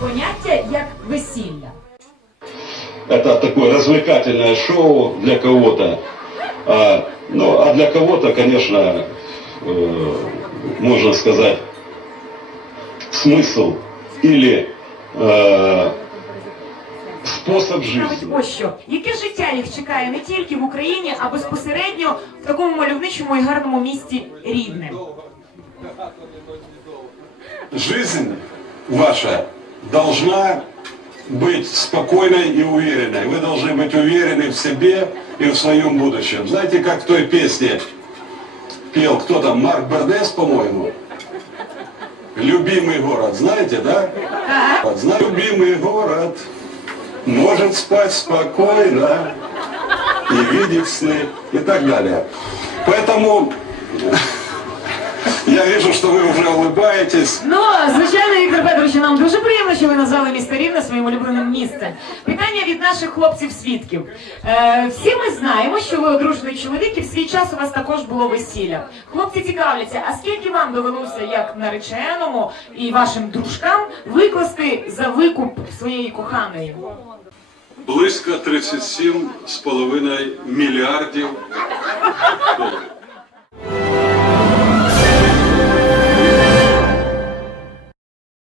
поняття як весілля. Это такое развлекательное шоу для кого-то. А, ну, а для кого-то, конечно, э, можно сказать, смысл или э, способ Навіть жизни. ось що. Яке життя їх чекає не тільки в Україні, а безпосередньо в такому мальовничому і гарному місті Рівне. Жизнь ваша должна быть спокойной и уверенной. Вы должны быть уверены в себе и в своем будущем. Знаете, как в той песне пел кто там, Марк Бернес, по-моему? Любимый город, знаете, да? Зна- Любимый город может спать спокойно и видеть сны и так далее. Поэтому я вижу, что вы уже улыбаетесь. Ну, звичайно, Віктор Петрович, нам дуже приємно, що ви назвали місто Рівне своїм улюбленим місцем. Питання від наших хлопців-свідків. Е, всі ми знаємо, що ви одружений чоловік, і в свій час у вас також було весілля. Хлопці цікавляться, а скільки вам довелося, як нареченому і вашим дружкам, викласти за викуп своєї коханої? Близько 37,5 мільярдів доларів.